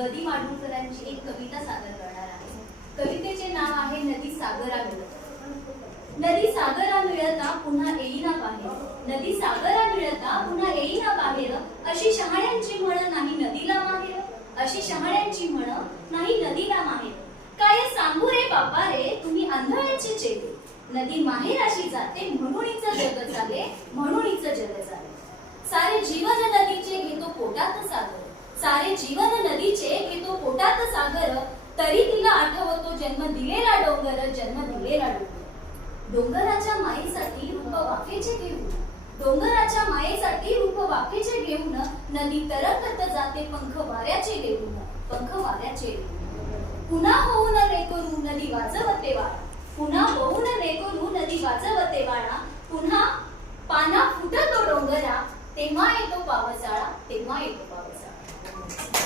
ग.दी. माडगूळकरांची एक कविता सादर करणार आहे. कवितेचे नाव आहे नदी सागरा मिळता. नदी सागरा मिळता पुन्हा येईना बाहेर, नदी सागरा मिळता पुन्हा येईना बाहेर, अशी शहाण्यांची म्हण नाही नदीला माहेर, अशी शहाण्यांची म्हण नाही नदीला माहेर. काय सांगू रे बापा रे तुम्ही आंधळ्यांचे चेले, नदी माहेराशी जाते म्हणूनच जग चाले, म्हणूनच जग चाले. सारे जीवन नदीचे घेतो पोटात सागर, सारे जीवन नदीचे घेतो पोटात सागर, तरी तिला आठवतो जन्म दिलेला डोंगर, जन्म दिलेला डोंगर. डोंगराच्या मायेसाठी रूप वाफेचे घेऊन, डोंगराच्या मायेसाठी रूप वाफेचे घेऊन, नदी तरंगत जाते पंख वाऱ्याचे घेऊन, पंख वाऱ्याचे घेऊन. पुन्हा होऊन रेकरू नदी वाजवते वाळा, पुन्हा होऊन रेकरू नदी वाजवते वाळा, पुन्हा पाना फुटतो डोंगरा, तेव्हा येतो पावसाळा, तेव्हा येतो